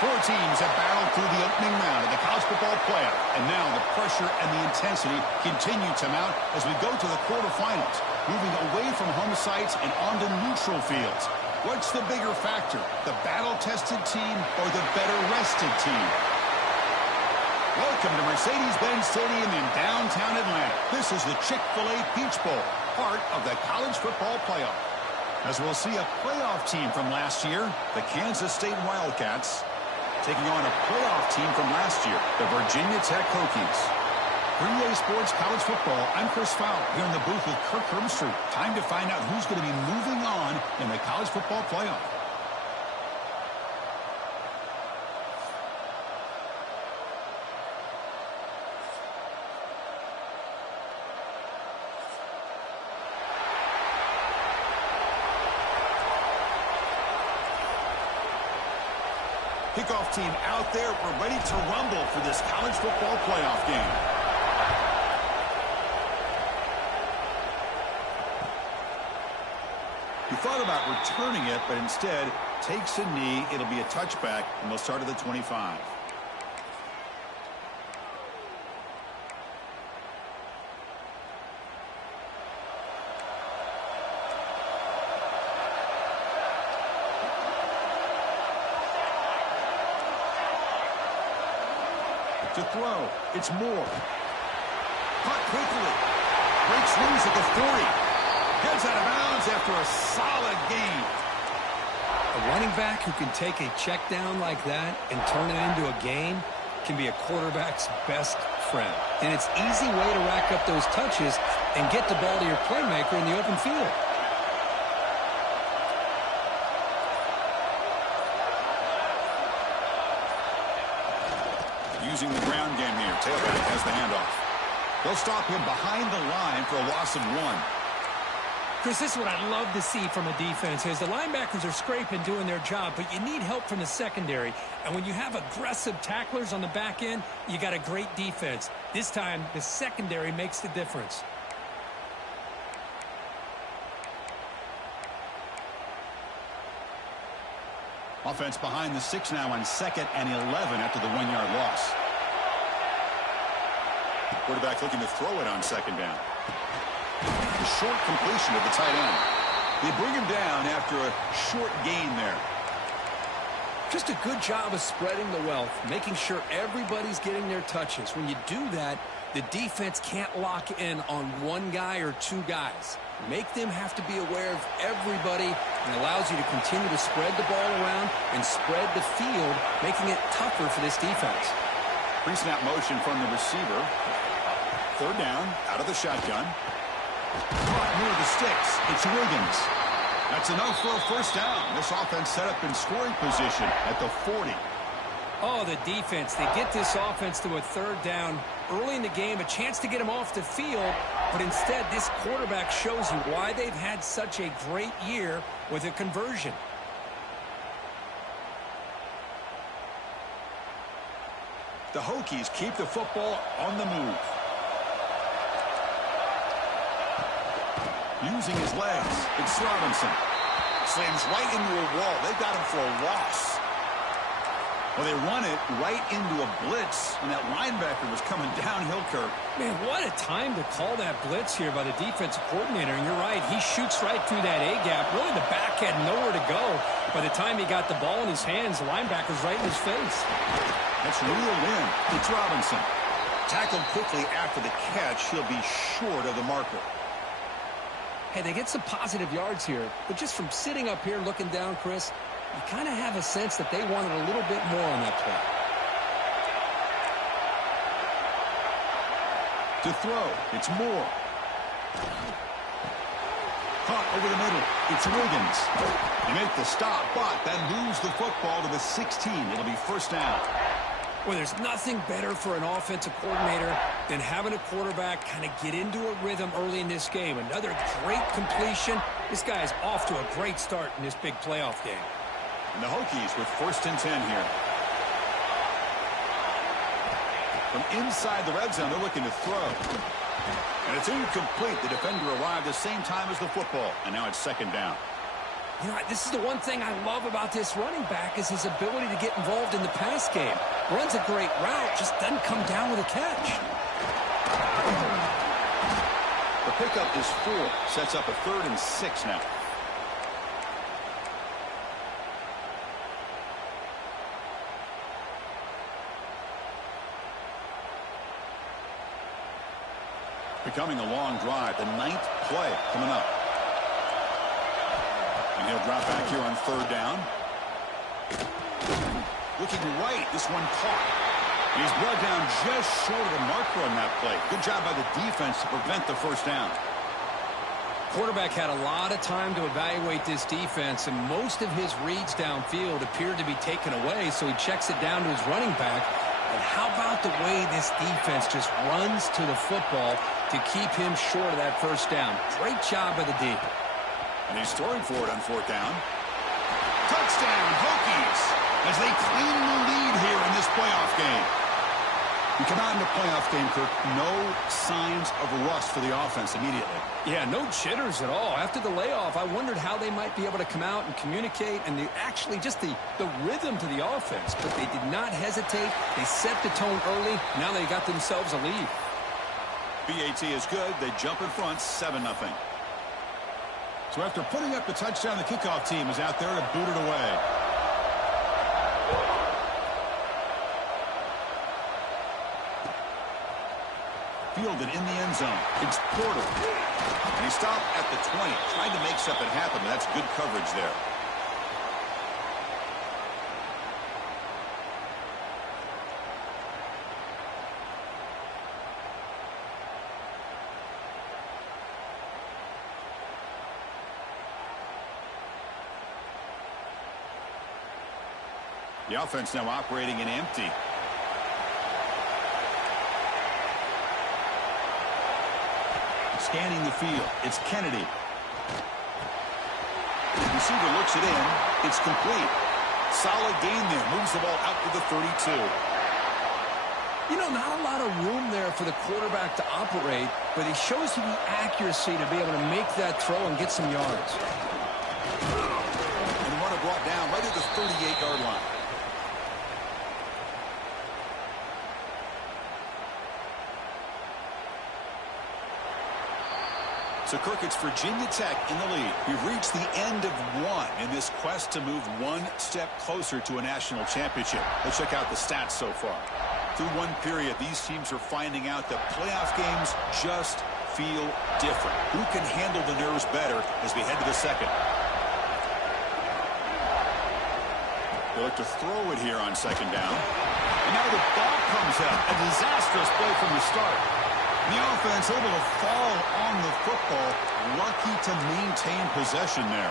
Four teams have battled through the opening round of the college football playoff, and now the pressure and the intensity continue to mount as we go to the quarterfinals, moving away from home sites and onto neutral fields. What's the bigger factor, the battle-tested team or the better-rested team? Welcome to Mercedes-Benz Stadium in downtown Atlanta. This is the Chick-fil-A Peach Bowl, part of the college football playoff. As we'll see a playoff team from last year, the Kansas State Wildcats, taking on a playoff team from last year, the Virginia Tech Hokies. For EA Sports College Football, I'm Chris Fowler here in the booth with Kirk Herbstreit. Time to find out who's going to be moving on in the college football playoff. Kickoff team out there. We're ready to rumble for this college football playoff game. He thought about returning it, but instead takes a knee. It'll be a touchback, and they'll start at the 25. To throw, it's Moore. Caught quickly. Breaks loose at the 40. Heads out of bounds after a solid gain. A running back who can take a check down like that and turn it into a gain can be a quarterback's best friend. And it's an easy way to rack up those touches and get the ball to your playmaker in the open field. Using the ground game here. Tailback has the handoff. They'll stop him behind the line for a loss of 1. Chris, this is what I love to see from a defense is the linebackers are scraping, doing their job, but you need help from the secondary. And when you have aggressive tacklers on the back end, you got a great defense. This time, the secondary makes the difference. Offense behind the 6 now on 2nd and 11 after the 1-yard loss. Quarterback looking to throw it on 2nd down. A short completion of the tight end. They bring him down after a short gain there. Just a good job of spreading the wealth, making sure everybody's getting their touches. When you do that, the defense can't lock in on one guy or two guys. Make them have to be aware of everybody, and allows you to continue to spread the ball around and spread the field, making it tougher for this defense. Pre-snap motion from the receiver. 3rd down, out of the shotgun. Caught near the sticks. It's Wiggins. That's enough for a 1st down. This offense set up in scoring position at the 40. Oh, the defense. They get this offense to a 3rd down early in the game, a chance to get them off the field, but instead this quarterback shows you why they've had such a great year with a conversion. The Hokies keep the football on the move. Using his legs, it's Robinson. Slams right into a wall. They got him for a loss. Well, they run it right into a blitz, and that linebacker was coming downhill, Kirk. Man, what a time to call that blitz here by the defensive coordinator. And you're right, he shoots right through that A-gap. Really, the back had nowhere to go. By the time he got the ball in his hands, the linebacker's right in his face. That's reeled in. It's Robinson. Tackled quickly after the catch. He'll be short of the marker. Hey, they get some positive yards here, but just from sitting up here looking down, Chris, you kind of have a sense that they wanted a little bit more on that play. To throw, it's Moore. Caught over the middle, it's Wiggins. They make the stop, but then lose the football to the 16. It'll be 1st down. Well, there's nothing better for an offensive coordinator than having a quarterback kind of get into a rhythm early in this game. Another great completion. This guy is off to a great start in this big playoff game. And the Hokies with 1st and 10 here. From inside the red zone, they're looking to throw. And it's incomplete. The defender arrived the same time as the football. And now it's 2nd down. You know, this is the one thing I love about this running back is his ability to get involved in the pass game. Runs a great route, just doesn't come down with a catch. The pickup is 4. Sets up a 3rd and 6 now. Becoming a long drive. The 9th play coming up. And he'll drop back here on 3rd down. Looking right. This one caught. He's brought down just short of the marker on that play. Good job by the defense to prevent the 1st down. Quarterback had a lot of time to evaluate this defense, and most of his reads downfield appeared to be taken away, so he checks it down to his running back. And how about the way this defense just runs to the football to keep him short of that 1st down? Great job by the D. And he's throwing for it on 4th down. Touchdown, Hokies, as they claim the lead here in this playoff game. We come out in the playoff game, Kirk, no signs of rust for the offense immediately. Yeah, no jitters at all. After the layoff, I wondered how they might be able to come out and communicate and actually just the rhythm to the offense. But they did not hesitate. They set the tone early. Now they got themselves a lead. BAT is good. They jump in front, 7-0. So after putting up the touchdown, the kickoff team is out there to boot it away. Fielded in the end zone. It's Porter. And he stopped at the 20. Tried to make something happen, but that's good coverage there. The offense now operating in empty. Scanning the field. It's Kennedy. The receiver looks it in. It's complete. Solid gain there. Moves the ball out to the 32. You know, not a lot of room there for the quarterback to operate, but he shows you the accuracy to be able to make that throw and get some yards. And the runner brought down right at the 38-yard line. So, Kirk, it's Virginia Tech in the lead. We've reached the end of one in this quest to move one step closer to a national championship. Let's check out the stats so far. Through one period, these teams are finding out that playoff games just feel different. Who can handle the nerves better as we head to the second? They look to throw it here on 2nd down. And now the ball comes out. A disastrous play from the start. The offense able to fall on the football, lucky to maintain possession there.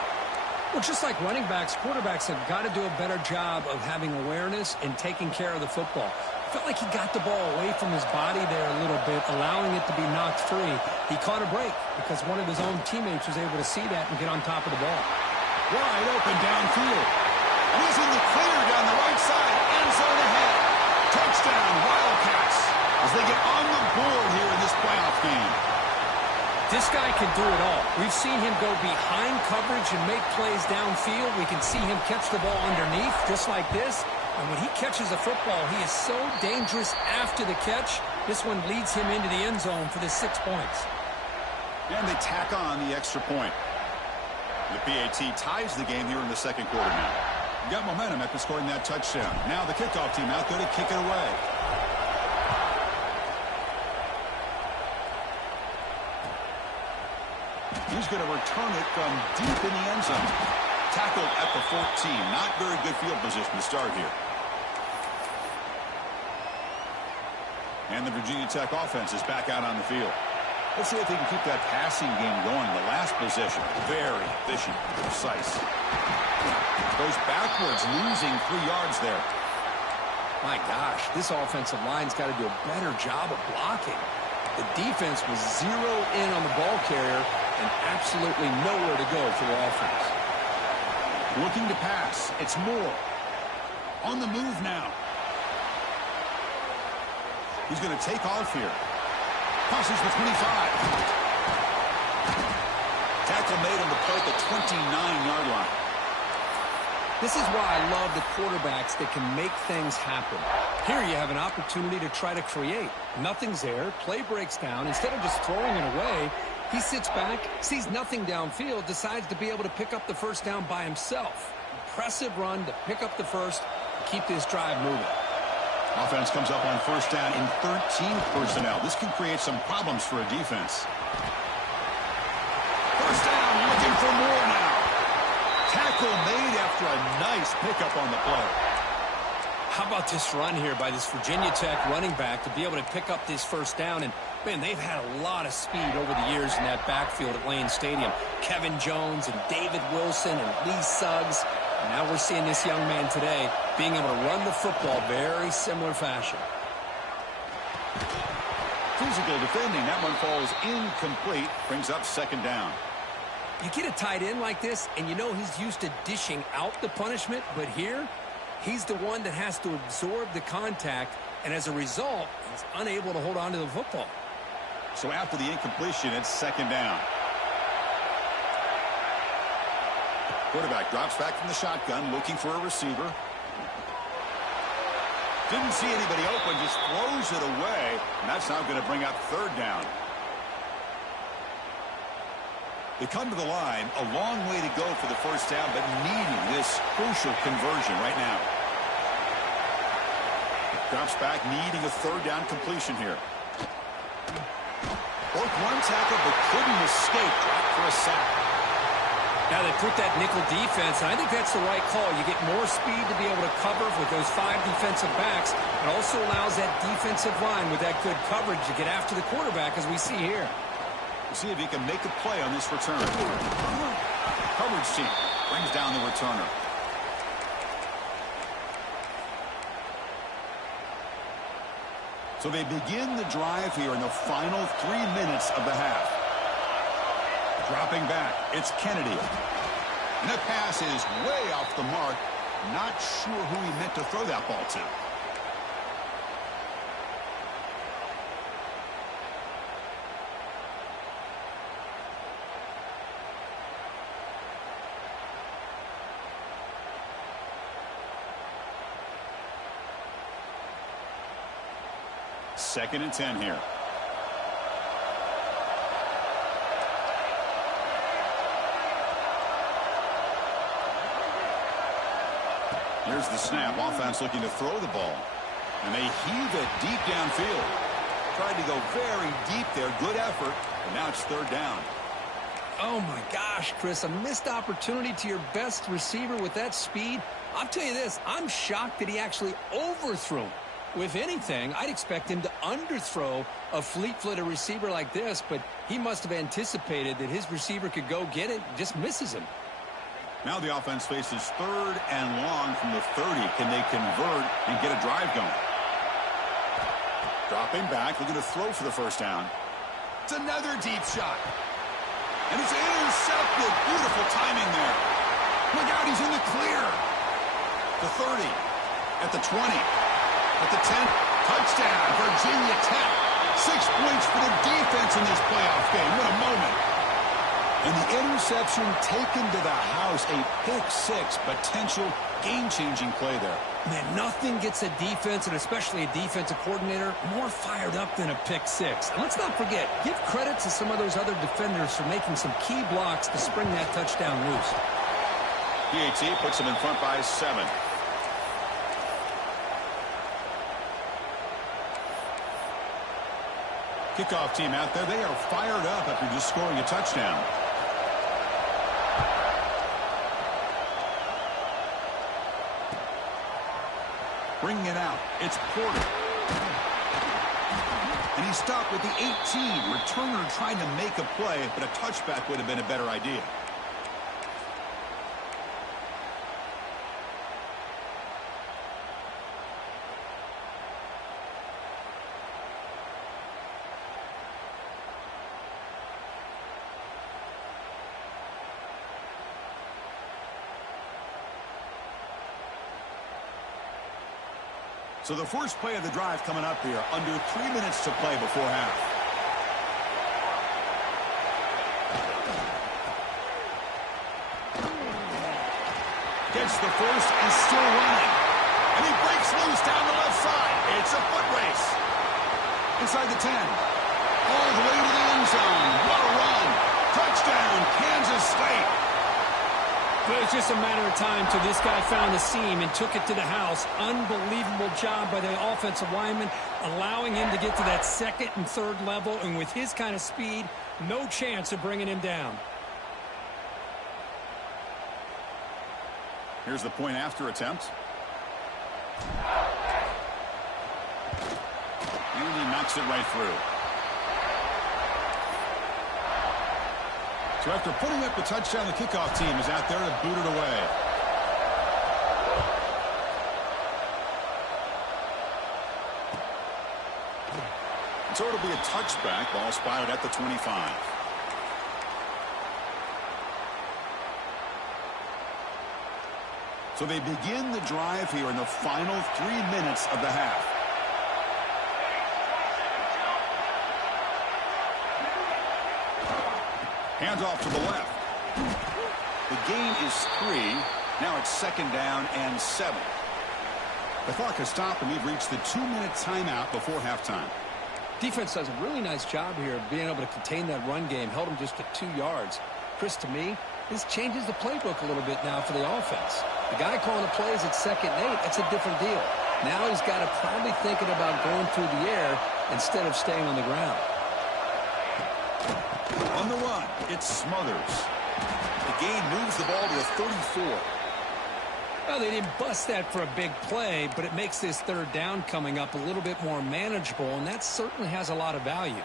Well, just like running backs, quarterbacks have got to do a better job of having awareness and taking care of the football. Felt like he got the ball away from his body there a little bit, allowing it to be knocked free. He caught a break because one of his own teammates was able to see that and get on top of the ball. Wide open downfield. And he's in the clear down the right side. End zone ahead. Touchdown, Wildcats, as they get on the board here in this playoff game. This guy can do it all. We've seen him go behind coverage and make plays downfield. We can see him catch the ball underneath just like this. And when he catches a football, he is so dangerous after the catch. This one leads him into the end zone for the 6 points. And they tack on the extra point. The PAT ties the game here in the second quarter now. Got momentum after scoring that touchdown. Now the kickoff team out there to kick it away. He's going to return it from deep in the end zone. Tackled at the 14. Not very good field position to start here. And the Virginia Tech offense is back out on the field. Let's see if they can keep that passing game going. The last possession, very efficient, precise. Goes backwards, losing 3 yards there. My gosh, this offensive line's got to do a better job of blocking. The defense was zeroed in on the ball carrier and absolutely nowhere to go for the offense. Looking to pass. It's Moore. On the move now. He's going to take off here. Crosses the 25. Tackle made on the play at the 29-yard line. This is why I love the quarterbacks that can make things happen. Here you have an opportunity to try to create. Nothing's there. Play breaks down. Instead of just throwing it away, he sits back, sees nothing downfield, decides to be able to pick up the first down by himself. Impressive run to pick up the first and keep this drive moving. Offense comes up on first down in 13 personnel. This can create some problems for a defense. First down, looking for more now. Tackle made after a nice pickup on the play. How about this run here by this Virginia Tech running back to be able to pick up this first down? And, man, they've had a lot of speed over the years in that backfield at Lane Stadium. Kevin Jones and David Wilson and Lee Suggs. And now we're seeing this young man today being able to run the football very similar fashion. Physical defending. That one falls incomplete. Brings up second down. You get a tight end like this, and you know he's used to dishing out the punishment, but here, he's the one that has to absorb the contact, and as a result, he's unable to hold on to the football. So after the incompletion, it's second down. Quarterback drops back from the shotgun, looking for a receiver. Didn't see anybody open, just throws it away, and that's now going to bring up third down. They come to the line, a long way to go for the first down, but needing this crucial conversion right now. Drops back, needing a third down completion here. Broke one tackle, but couldn't escape. Dropped for a sack. Now they put that nickel defense, and I think that's the right call. You get more speed to be able to cover with those 5 defensive backs. It also allows that defensive line with that good coverage to get after the quarterback, as we see here. See if he can make a play on this return. Coverage team brings down the returner. So they begin the drive here in the final 3 minutes of the half. Dropping back, it's Kennedy. And that pass is way off the mark. Not sure who he meant to throw that ball to. Second and 10 here. Here's the snap. Offense looking to throw the ball. And they heave it deep downfield. Tried to go very deep there. Good effort. And now it's third down. Oh, my gosh, Chris. A missed opportunity to your best receiver with that speed. I'll tell you this. I'm shocked that he actually overthrew him. If anything, I'd expect him to underthrow a fleet-footed receiver like this, but he must have anticipated that his receiver could go get it, just misses him. Now the offense faces third and long from the 30. Can they convert and get a drive going? Dropping back, looking to throw for the first down. It's another deep shot. And it's intercepted. Beautiful timing there. Look out, he's in the clear. The 30, at the 20. At the 10, touchdown, Virginia Tech. 6 points for the defense in this playoff game. What a moment. And the interception taken to the house. A pick-6, potential game-changing play there. Man, nothing gets a defense, and especially a defensive coordinator, more fired up than a pick-6. And let's not forget, give credit to some of those other defenders for making some key blocks to spring that touchdown loose. PAT puts them in front by 7. Kickoff team out there. They are fired up after just scoring a touchdown. Bringing it out. It's Porter. And he stopped with the 18. Returner trying to make a play, but a touchback would have been a better idea. So the first play of the drive coming up here, under 3 minutes to play before half. gets the first and still running. And he breaks loose down the left side. It's a foot race. Inside the 10. All the way to the end zone. What a run. Touchdown, Kansas State. It was just a matter of time till this guy found the seam and took it to the house. Unbelievable job by the offensive lineman, allowing him to get to that second and third level. And with his kind of speed, no chance of bringing him down. Here's the point after attempt. And he knocks it right through. So after putting up the touchdown, the kickoff team is out there to boot it away. And so it'll be a touchback. Ball spotted at the 25. So they begin the drive here in the final 3 minutes of the half. Handoff to the left. The gain is 3. Now it's 2nd down and 7. The clock has stopped, and we've reached the 2-minute timeout before halftime. Defense does a really nice job here of being able to contain that run game. Held them just to 2 yards. Chris, to me, this changes the playbook a little bit now for the offense. The guy calling the plays at 2nd and 8, that's a different deal. Now he's got to probably thinking about going through the air instead of staying on the ground. On the run, it's Smothers. The gain moves the ball to the 34. Well, they didn't bust that for a big play, but it makes this 3rd down coming up a little bit more manageable, and that certainly has a lot of value.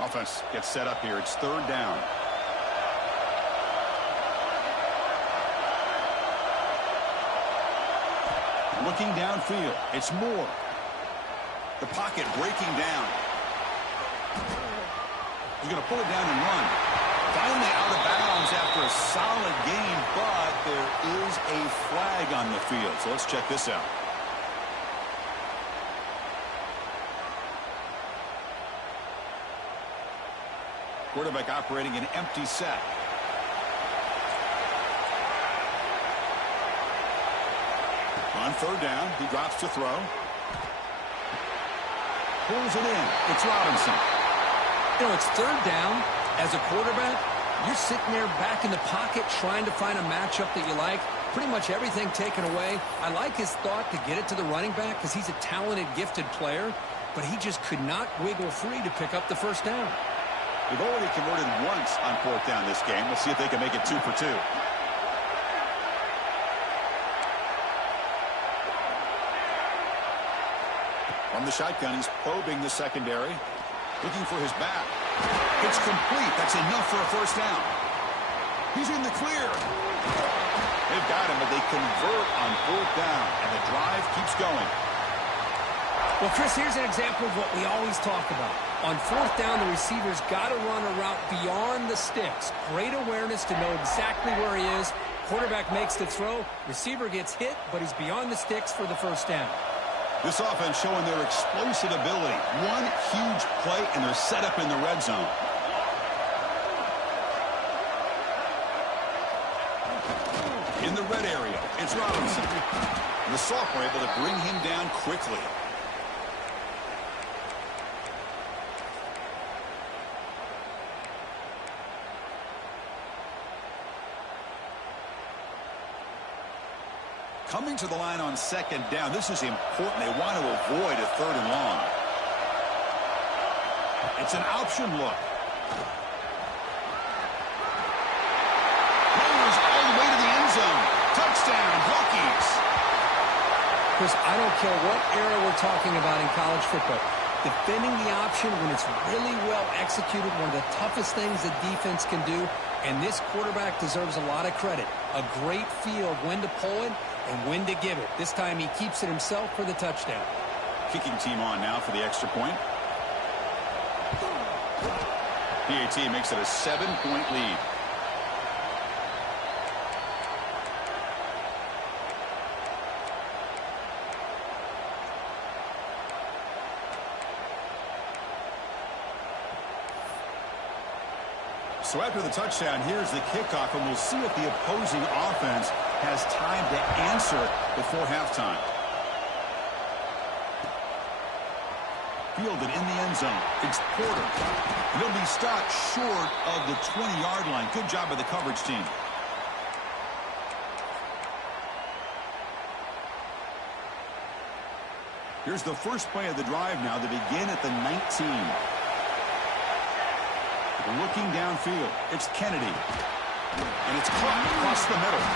Offense gets set up here. It's 3rd down. Looking downfield, it's Moore. The pocket breaking down. He's going to pull it down and run. Finally out of bounds after a solid gain, but there is a flag on the field. So let's check this out. Quarterback operating an empty set. On 3rd down, he drops to throw. Pulls it in. It's Robinson. You know, it's 3rd down. As a quarterback, you're sitting there back in the pocket trying to find a matchup that you like. Pretty much everything taken away. I like his thought to get it to the running back because he's a talented, gifted player, but he just could not wiggle free to pick up the 1st down. They've already converted once on 4th down this game. Let's see if they can make it 2 for 2. From the shotgun, he's probing the secondary. Looking for his back. It's complete. That's enough for a 1st down. He's in the clear. They've got him, but they convert on 4th down, and the drive keeps going. Well, Chris, here's an example of what we always talk about. On 4th down, the receiver's got to run a route beyond the sticks. Great awareness to know exactly where he is. Quarterback makes the throw. Receiver gets hit, but he's beyond the sticks for the 1st down. This offense showing their explosive ability. One huge play, and they're set up in the red zone. In the red area, it's Robinson. And the sophomore able to bring him down quickly. Coming to the line on 2nd down. This is important. They want to avoid a 3rd and long. It's an option look. Runners all the way to the end zone. Touchdown, Hokies. Chris, I don't care what era we're talking about in college football. Defending the option when it's really well executed, one of the toughest things a defense can do, and this quarterback deserves a lot of credit. A great feel of when to pull it and when to give it. This time he keeps it himself for the touchdown. Kicking team on now for the extra point. PAT makes it a 7-point lead. So after the touchdown, here's the kickoff, and we'll see if the opposing offense has time to answer before halftime. Fielded in the end zone. It's Porter. He'll be stopped short of the 20-yard line. Good job by the coverage team. Here's the first play of the drive now. They begin at the 19. Looking downfield. It's Kennedy. And it's caught across the middle.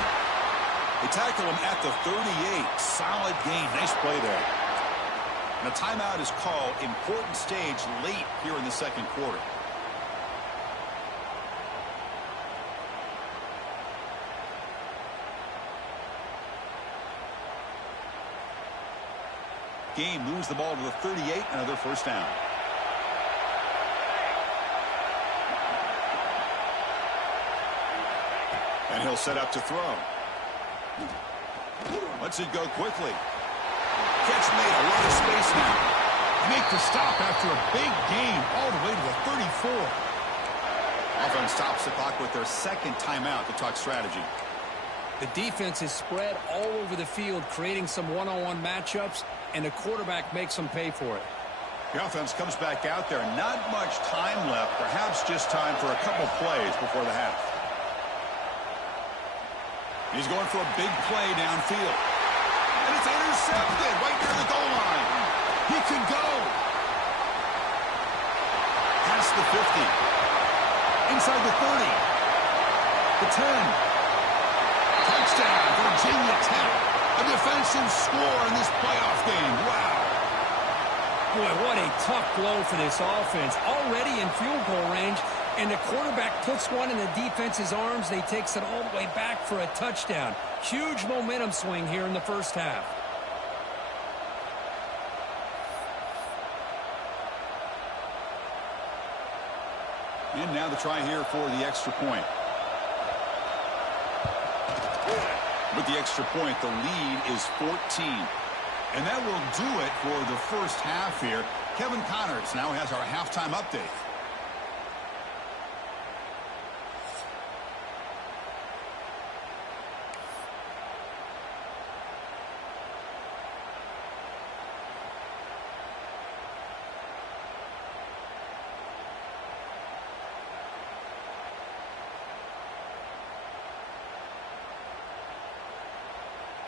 They tackle him at the 38. Solid gain. Nice play there. And a timeout is called. Important stage late here in the second quarter. Game moves the ball to the 38. Another first down. And he'll set up to throw. Lets it go quickly. Catch made. A lot of space now. Make the stop after a big gain all the way to the 34. Offense stops the clock with their second timeout to talk strategy. The defense is spread all over the field, creating some one-on-one matchups, and the quarterback makes them pay for it. The offense comes back out there. Not much time left. Perhaps just time for a couple plays before the half. He's going for a big play downfield. And it's intercepted right near the goal line. He can go. Past the 50. Inside the 30. The 10. Touchdown, Virginia Tech. A defensive score in this playoff game. Wow. Boy, what a tough blow for this offense. Already in field goal range, and the quarterback puts one in the defense's arms. They takes it all the way back for a touchdown. Huge momentum swing here in the first half. And now the try here for the extra point. With the extra point, the lead is 14. And that will do it for the first half here. Kevin Connors now has our halftime update.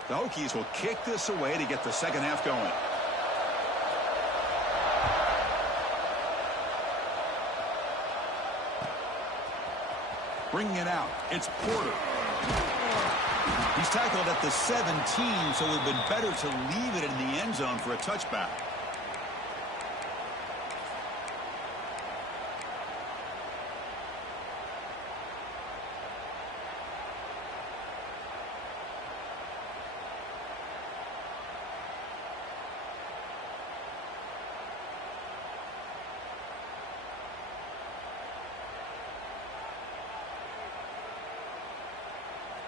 The Hokies will kick this away to get the second half going. Bringing it out, it's Porter. He's tackled at the 17, so it would have been better to leave it in the end zone for a touchback.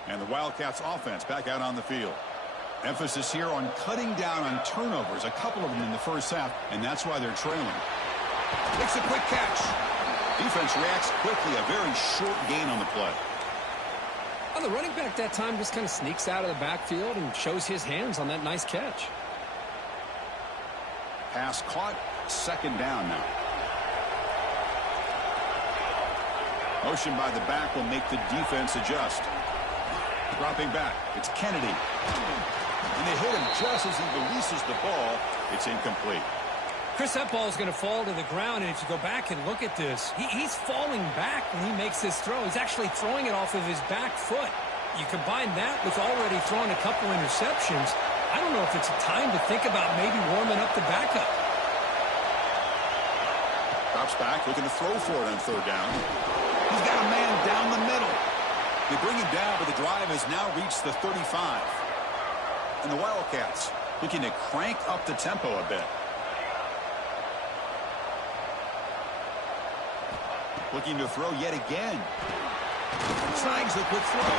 And the Wildcats offense back out on the field. Emphasis here on cutting down on turnovers, a couple of them in the first half, and that's why they're trailing. Makes a quick catch. Defense reacts quickly, a very short gain on the play. Well, the running back that time just kind of sneaks out of the backfield and shows his hands on that nice catch. Pass caught, second down now. Motion by the back will make the defense adjust. Dropping back, it's Kennedy. And they hit him just as he releases the ball. It's incomplete. Chris, that ball's going to fall to the ground, and if you go back and look at this, he's falling back when he makes this throw. He's actually throwing it off of his back foot. You combine that with already throwing a couple interceptions. I don't know if it's a time to think about maybe warming up the backup. Drops back, looking to throw for it on third down. He's got a man down the middle. They bring him down, but the drive has now reached the 35. And the Wildcats looking to crank up the tempo a bit. Looking to throw yet again. Snags the quick throw.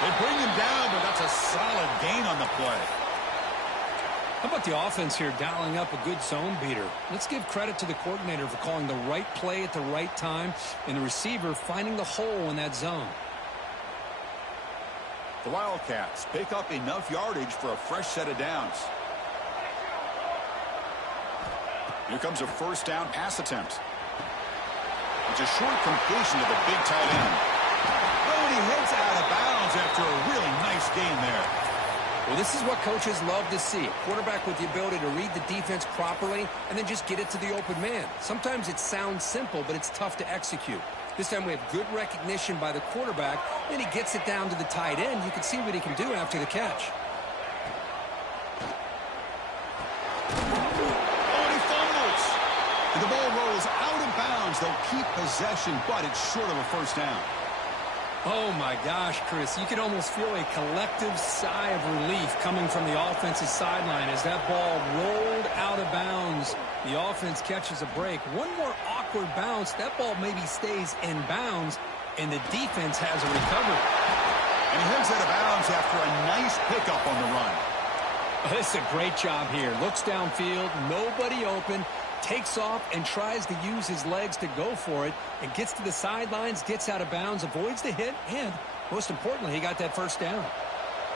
They bring him down, but that's a solid gain on the play. How about the offense here dialing up a good zone beater? Let's give credit to the coordinator for calling the right play at the right time and the receiver finding the hole in that zone. The Wildcats pick up enough yardage for a fresh set of downs. Here comes a first down pass attempt. It's a short completion to the big tight end. Oh, and he heads out of bounds after a really nice gain there. Well, this is what coaches love to see. A quarterback with the ability to read the defense properly and then just get it to the open man. Sometimes it sounds simple, but it's tough to execute. This time we have good recognition by the quarterback, and he gets it down to the tight end. You can see what he can do after the catch. The ball rolls out of bounds. They'll keep possession, but it's short of a first down. Oh, my gosh, Chris. You can almost feel a collective sigh of relief coming from the offensive sideline as that ball rolled out of bounds. The offense catches a break. One more awkward bounce. That ball maybe stays in bounds, and the defense has a recovery. And he heads out of bounds after a nice pickup on the run. Oh, this is a great job here. Looks downfield, nobody open. Takes off and tries to use his legs to go for it and gets to the sidelines, gets out of bounds, avoids the hit, and most importantly, he got that first down.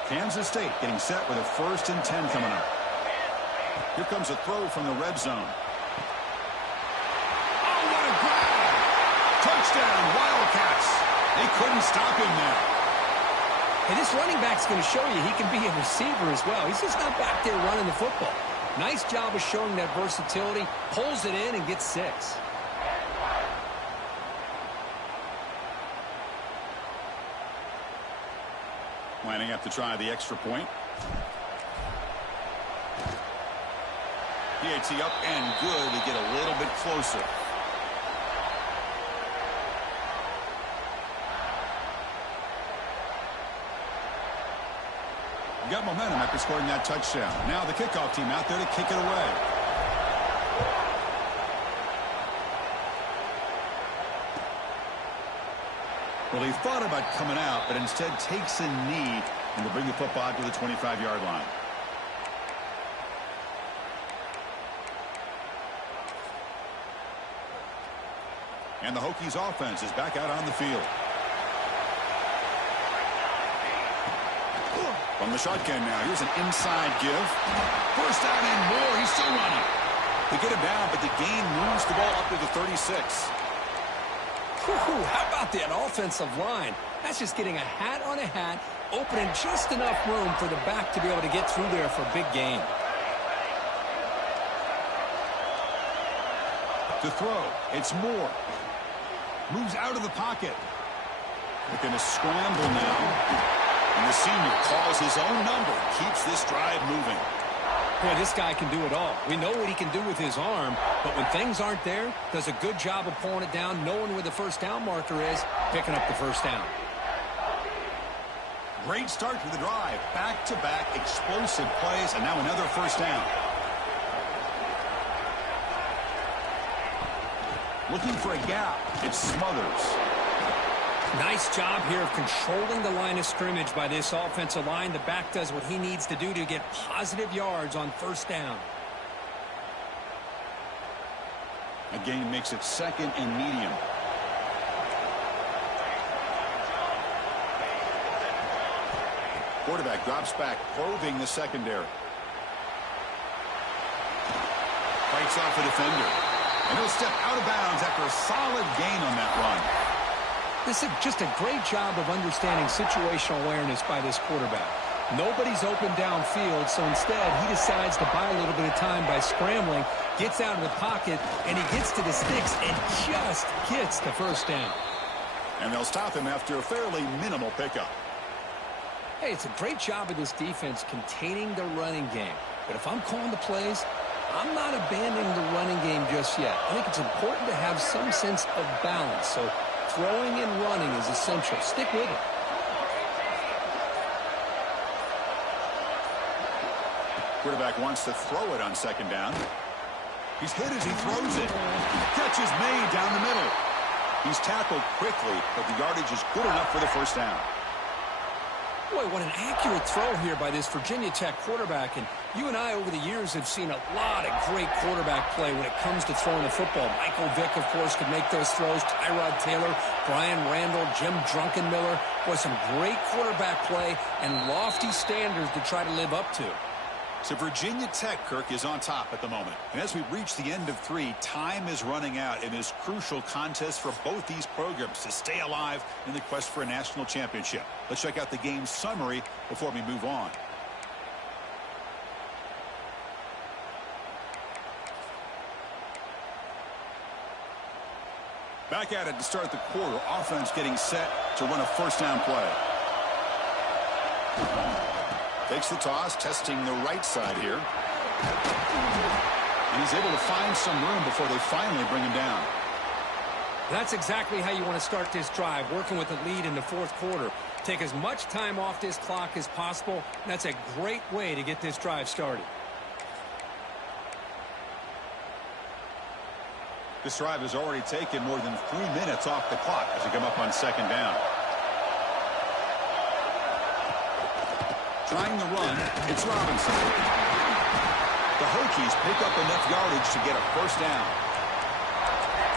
Kansas State getting set with a 1st and 10 coming up. Here comes a throw from the red zone. Oh, what a grab! Touchdown, Wildcats! They couldn't stop him there. Hey, this running back's going to show you he can be a receiver as well. He's just not back there running the football. Nice job of showing that versatility. Pulls it in and gets 6. Lining up to try the extra point. PAT up and good to get a little bit closer. Got momentum after scoring that touchdown. Now the kickoff team out there to kick it away. Well, he thought about coming out, but instead takes a knee and will bring the football to the 25-yard line. And the Hokies offense is back out on the field. From the shotgun now, here's an inside give. First down and more, he's still running. They get him down, but the gain moves the ball up to the 36. How about that offensive line? That's just getting a hat on a hat, opening just enough room for the back to be able to get through there for a big gain. To throw, it's Moore. Moves out of the pocket. They're going to scramble now. And the senior calls his own number, keeps this drive moving. Boy, this guy can do it all. We know what he can do with his arm, but when things aren't there, does a good job of pulling it down, knowing where the first down marker is, picking up the first down. Great start to the drive. Back-to-back explosive plays, and now another first down. Looking for a gap. It's Smothers. Nice job here of controlling the line of scrimmage by this offensive line. The back does what he needs to do to get positive yards on first down. A gain makes it 2nd and medium. Quarterback drops back, probing the secondary. Fights off a defender. And he'll step out of bounds after a solid gain on that run. This is just a great job of understanding situational awareness by this quarterback. Nobody's open downfield, so instead he decides to buy a little bit of time by scrambling, gets out of the pocket, and he gets to the sticks and just gets the first down. And they'll stop him after a fairly minimal pickup. Hey, it's a great job of this defense containing the running game. But if I'm calling the plays, I'm not abandoning the running game just yet. I think it's important to have some sense of balance. So throwing and running is essential. Stick with it. Quarterback wants to throw it on 2nd down. He's hit as he throws it. Catch is made down the middle. He's tackled quickly, but the yardage is good enough for the first down. Boy, what an accurate throw here by this Virginia Tech quarterback. And you and I over the years have seen a lot of great quarterback play when it comes to throwing the football. Michael Vick, of course, could make those throws. Tyrod Taylor, Brian Randall, Jim Druckenmiller. Boy, some great quarterback play and lofty standards to try to live up to. So Virginia Tech, Kirk, is on top at the moment. And as we reach the end of 3, time is running out in this crucial contest for both these programs to stay alive in the quest for a national championship. Let's check out the game summary before we move on. Back at it to start the quarter. Offense getting set to run a first down play. Takes the toss, testing the right side here. And he's able to find some room before they finally bring him down. That's exactly how you want to start this drive, working with a lead in the fourth quarter. Take as much time off this clock as possible. That's a great way to get this drive started. This drive has already taken more than 3 minutes off the clock as they come up on second down. Trying the run, it's Robinson. The Hokies pick up enough yardage to get a first down.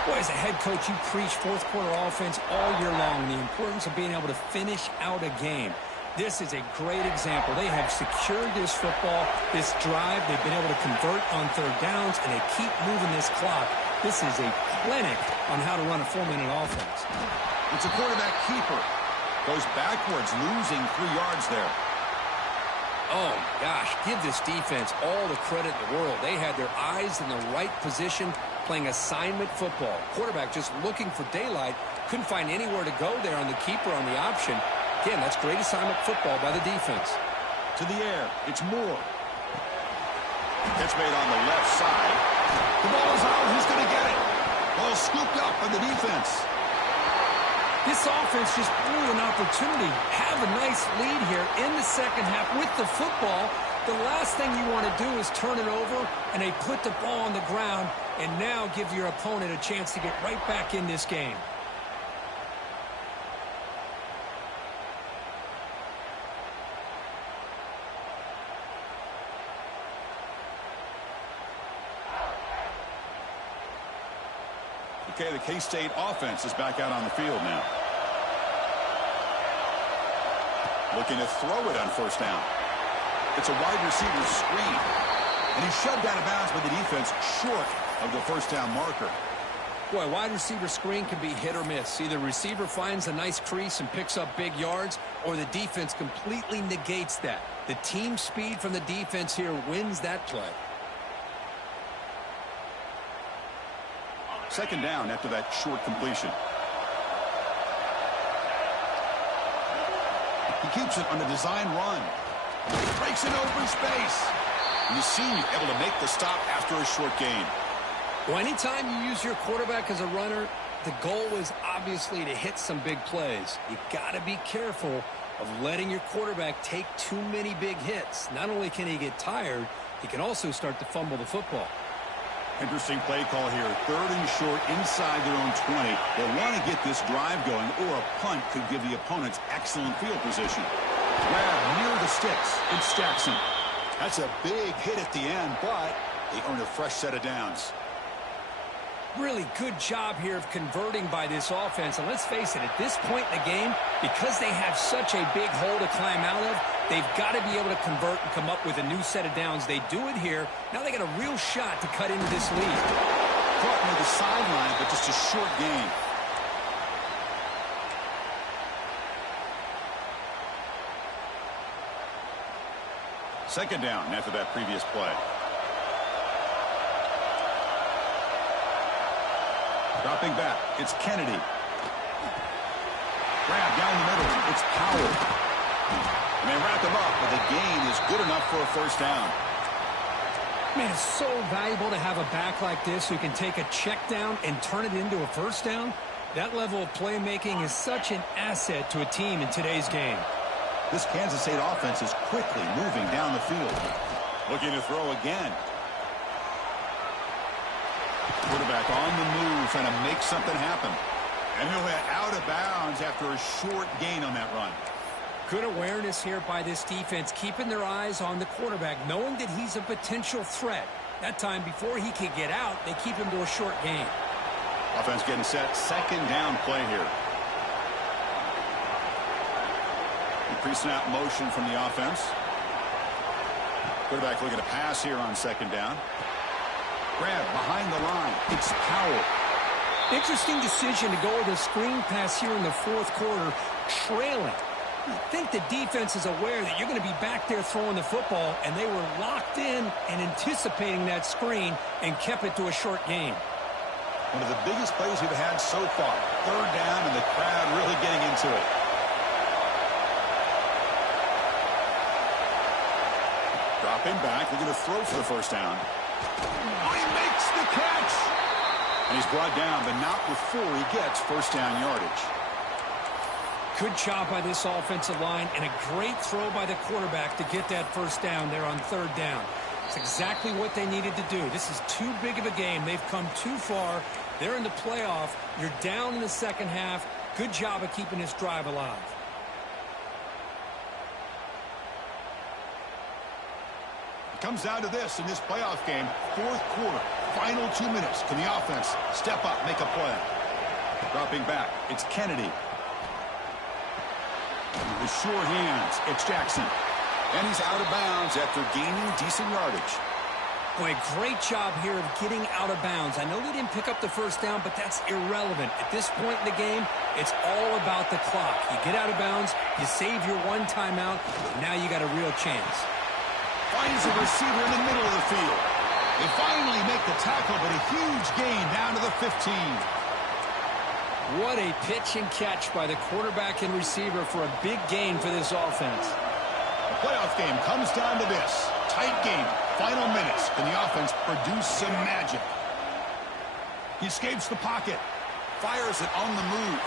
Boy, as a head coach, you preach fourth quarter offense all year long, and the importance of being able to finish out a game. This is a great example. They have secured this football, this drive. They've been able to convert on third downs, and they keep moving this clock. This is a clinic on how to run a 4-minute offense. It's a quarterback keeper. Goes backwards, losing 3 yards there. Oh, gosh, give this defense all the credit in the world. They had their eyes in the right position, playing assignment football. Quarterback just looking for daylight. Couldn't find anywhere to go there on the keeper on the option. Again, that's great assignment football by the defense. To the air, it's Moore. Catch made on the left side. The ball is out. Who's going to get it? Ball scooped up by the defense. This offense just blew an opportunity. Have a nice lead here in the second half with the football. The last thing you want to do is turn it over, and they put the ball on the ground and now give your opponent a chance to get right back in this game. Okay, the K-State offense is back out on the field now. Looking to throw it on first down. It's a wide receiver screen. And he's shoved out of bounds by the defense short of the first down marker. Boy, wide receiver screen can be hit or miss. Either receiver finds a nice crease and picks up big yards, or the defense completely negates that. The team speed from the defense here wins that play. Second down after that short completion. He keeps it on a design run. Breaks in open space. And the senior able to make the stop after a short gain. Well, anytime you use your quarterback as a runner, the goal is obviously to hit some big plays. You got to be careful of letting your quarterback take too many big hits. Not only can he get tired, he can also start to fumble the football. Interesting play call here. 3rd and short inside their own 20. They want to get this drive going, or a punt could give the opponents excellent field position. Grab near the sticks. It's Jackson. That's a big hit at the end, but they earn a fresh set of downs. Really good job here of converting by this offense. And let's face it, at this point in the game, because they have such a big hole to climb out of, they've got to be able to convert and come up with a new set of downs. They do it here. Now they got a real shot to cut into this lead. Caught near the sideline, but just a short gain. Second down after that previous play. Dropping back, it's Kennedy. Grab down the middle, it's Powell. And they wrap him up, but the gain is good enough for a first down. Man, it's so valuable to have a back like this who can take a check down and turn it into a first down. That level of playmaking is such an asset to a team in today's game. This Kansas State offense is quickly moving down the field. Looking to throw again. Quarterback on the move, trying to make something happen. And he'll hit out of bounds after a short gain on that run. Good awareness here by this defense, keeping their eyes on the quarterback, knowing that he's a potential threat. That time, before he can get out, they keep him to a short gain. Offense getting set. Second down play here. Pre-snap motion from the offense. Quarterback looking to pass here on second down. Grab behind the line. It's Powell. Interesting decision to go with a screen pass here in the fourth quarter, trailing. I think the defense is aware that you're going to be back there throwing the football, and they were locked in and anticipating that screen and kept it to a short gain. One of the biggest plays we've had so far. Third down, and the crowd really getting into it. Dropping back, looking to throw for the first down. Oh, he makes the catch! And he's brought down, but not before he gets first down yardage. Good job by this offensive line, and a great throw by the quarterback to get that first down there on third down. It's exactly what they needed to do. This is too big of a game. They've come too far. They're in the playoff. You're down in the second half. Good job of keeping this drive alive. It comes down to this in this playoff game. Fourth quarter, final 2 minutes. Can the offense step up, make a play? Dropping back, it's Kennedy. With sure hands, it's Jackson. And he's out of bounds after gaining decent yardage. Boy, great job here of getting out of bounds. I know they didn't pick up the first down, but that's irrelevant. At this point in the game, it's all about the clock. You get out of bounds, you save your one timeout, and now you got a real chance. Finds a receiver in the middle of the field. They finally make the tackle, but a huge gain down to the 15. What a pitch and catch by the quarterback and receiver for a big gain for this offense. The playoff game comes down to this. Tight game. Final minutes. Can the offense produce some magic? He escapes the pocket. Fires it on the move.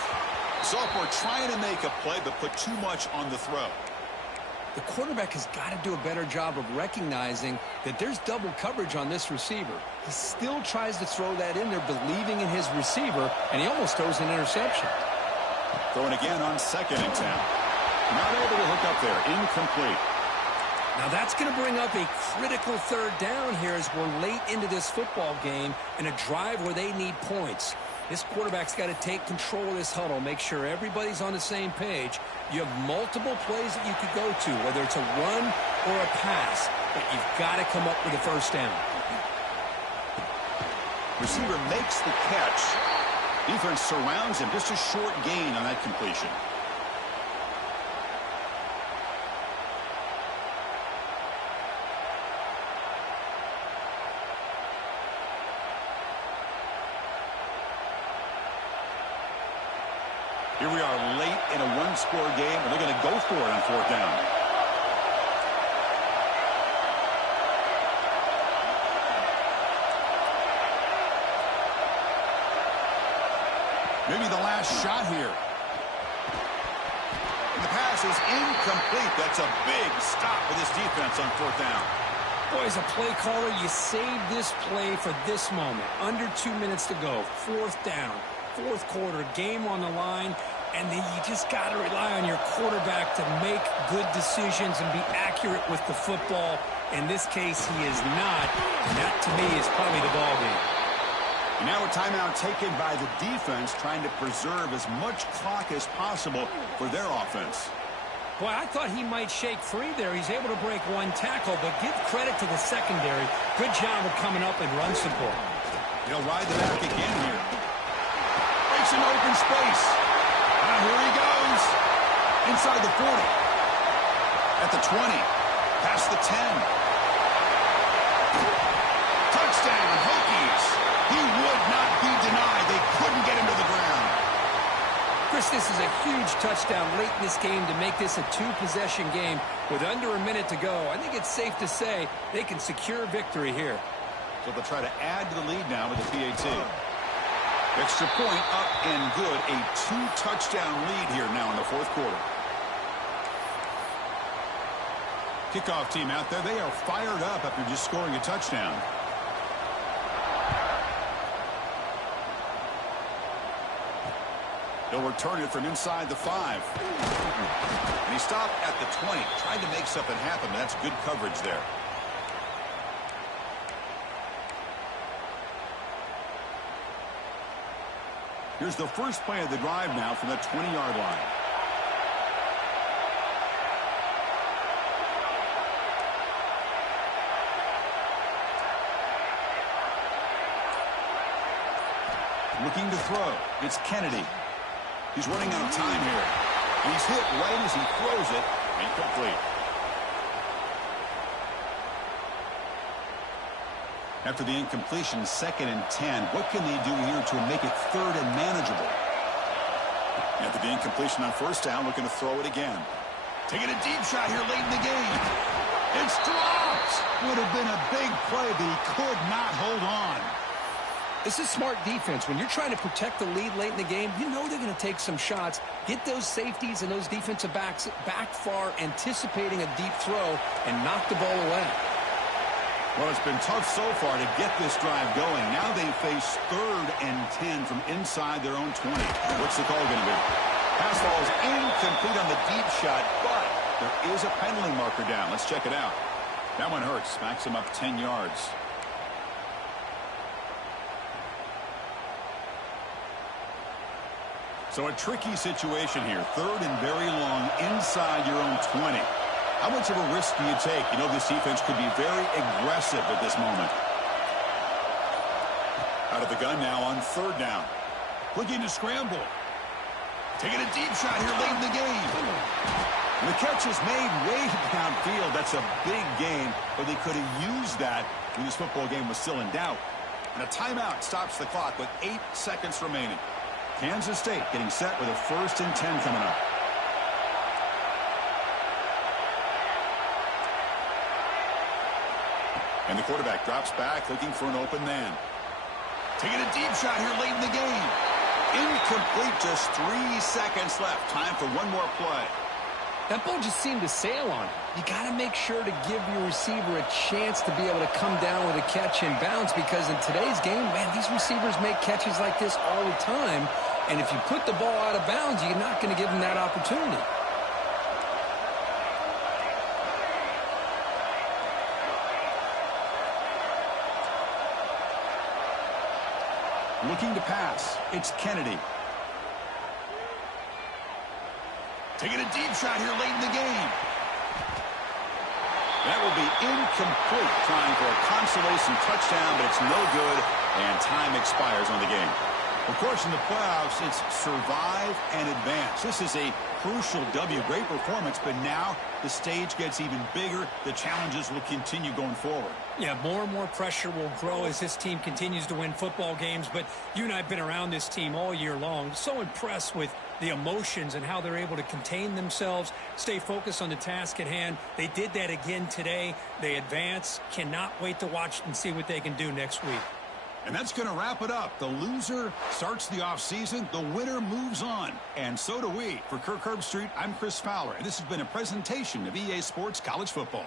Sophomore trying to make a play, but put too much on the throw. The quarterback has got to do a better job of recognizing that there's double coverage on this receiver. He still tries to throw that in there, believing in his receiver, and he almost throws an interception. Throwing again on 2nd and 10. Not able to hook up there. Incomplete. Now that's going to bring up a critical third down here as we're late into this football game in a drive where they need points. This quarterback's got to take control of this huddle, make sure everybody's on the same page. You have multiple plays that you could go to, whether it's a run or a pass, but you've got to come up with a first down. Receiver makes the catch. Defense surrounds him. Just a short gain on that completion. Here we are late in a one-score game, and they're going to go for it on fourth down. Maybe the last shot here. And the pass is incomplete. That's a big stop for this defense on fourth down. Boy, as a play caller, you save this play for this moment. Under 2 minutes to go. Fourth down. Fourth quarter, game on the line, and then you just got to rely on your quarterback to make good decisions and be accurate with the football. In this case, he is not, and that, to me, is probably the ball game. And now a timeout taken by the defense, trying to preserve as much clock as possible for their offense. Boy, I thought he might shake free there. He's able to break one tackle, but give credit to the secondary. Good job of coming up and run support. He'll ride the back again here. Breaks an open space. Now here he goes. Inside the 40. At the 20. Past the 10. Touchdown, Hokies. He would not be denied. They couldn't get him to the ground. Chris, this is a huge touchdown late in this game to make this a two-possession game with under a minute to go. I think it's safe to say they can secure victory here. So they'll try to add to the lead now with the PAT. Extra point up and good. A two-touchdown lead here now in the fourth quarter. Kickoff team out there. They are fired up after just scoring a touchdown. He'll return it from inside the 5. And he stopped at the 20, trying to make something happen. That's good coverage there. Here's the first play of the drive now from the 20-yard line. Looking to throw. It's Kennedy. He's running out of time here. And he's hit right as he throws it. Incomplete. After the incompletion, 2nd and 10. What can they do here to make it 3rd and manageable? After the incompletion on 1st down, looking to throw it again. Taking a deep shot here late in the game. It's dropped. Would have been a big play, but he could not hold on. This is smart defense. When you're trying to protect the lead late in the game, you know they're going to take some shots, get those safeties and those defensive backs back far, anticipating a deep throw, and knock the ball away. Well, it's been tough so far to get this drive going. Now they face 3rd and 10 from inside their own 20. What's the call going to be? Pass ball is incomplete on the deep shot, but there is a penalty marker down. Let's check it out. That one hurts. Smacks him up 10 yards. So a tricky situation here. 3rd and very long inside your own 20. How much of a risk do you take? You know this defense could be very aggressive at this moment. Out of the gun now on 3rd down. Looking to scramble. Taking a deep shot here late in the game. And the catch is made way downfield. That's a big gain, but they could have used that when this football game was still in doubt. And a timeout stops the clock with 8 seconds remaining. Kansas State getting set with a 1st and 10 coming up. And the quarterback drops back, looking for an open man. Taking a deep shot here late in the game. Incomplete, just 3 seconds left. Time for one more play. That ball just seemed to sail on him. You got to make sure to give your receiver a chance to be able to come down with a catch and bounce, because in today's game, man, these receivers make catches like this all the time. And if you put the ball out of bounds, you're not going to give them that opportunity. Looking to pass. It's Kennedy. Taking a deep shot here late in the game. That will be incomplete. Trying for a consolation touchdown, but it's no good, and time expires on the game. Of course, in the playoffs, it's survive and advance. This is a crucial W. Great performance, but now the stage gets even bigger. The challenges will continue going forward. Yeah, more and more pressure will grow as this team continues to win football games, but you and I have been around this team all year long. So impressed with the emotions and how they're able to contain themselves, stay focused on the task at hand. They did that again today. They advance. Cannot wait to watch and see what they can do next week. And that's going to wrap it up. The loser starts the offseason. The winner moves on. And so do we. For Kirk Herbstreit, I'm Chris Fowler, and this has been a presentation of EA Sports College Football.